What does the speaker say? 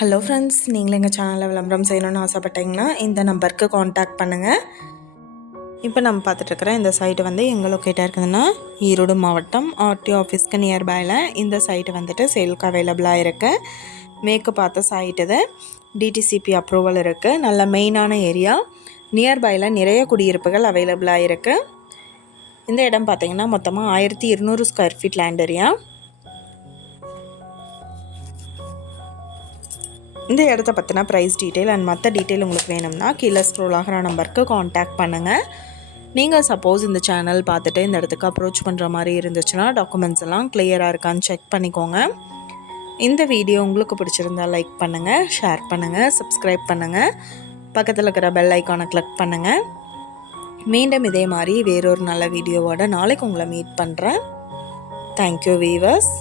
Hello friends, நீங்களும் எங்கள் சேனலில் விளம்பரம் செய்யணும்னு ஆசைப்பட்டீங்கன்னா இந்த நம்பருக்கு காண்டாக்ட் பண்ணுங்கள். இப்போ நம்ம பார்த்துட்ருக்குற இந்த சைட்டு வந்து எங்கே லொக்கேட்டாக இருக்குதுன்னா ஈரோடு மாவட்டம் ஆர்டிஓ ஆஃபீஸ்க்கு நியர்பையில் இந்த சைட்டு வந்துட்டு சேலுக்கு அவைலபிளாக இருக்குது. மேற்கு பார்த்த சைட்டு இது. டிடிசிபி அப்ரூவல் இருக்குது. நல்ல மெயினான ஏரியா. நியர்பையில் நிறைய குடியிருப்புகள் அவைலபிளாக இருக்குது. இந்த இடம் பார்த்திங்கன்னா மொத்தமாக 1200 ஸ்கொயர் ஃபீட் லேண்ட் ஏரியா. இந்த இடத்த பற்றின ப்ரைஸ் டீட்டெயில் அண்ட் மற்ற டீட்டெயில் உங்களுக்கு வேணும்னா கீழே ஸ்க்ரோல் ஆகிற நம்பருக்கு காண்டாக்ட் பண்ணுங்கள். நீங்கள் சப்போஸ் இந்த சேனல் பார்த்துட்டு இந்த இடத்துக்கு அப்ரோச் பண்ணுற மாதிரி இருந்துச்சுன்னா டாக்குமெண்ட்ஸ் எல்லாம் கிளியராக இருக்கான்னு செக் பண்ணிக்கோங்க. இந்த வீடியோ உங்களுக்கு பிடிச்சிருந்தால் லைக் பண்ணுங்கள், ஷேர் பண்ணுங்கள், சப்ஸ்கிரைப் பண்ணுங்கள், பக்கத்தில் இருக்கிற பெல் ஐக்கானை கிளிக் பண்ணுங்கள். மீண்டும் இதே மாதிரி வேறொரு நல்ல வீடியோவோட நாளைக்கு உங்களை மீட் பண்ணுறேன். Thank you viewers.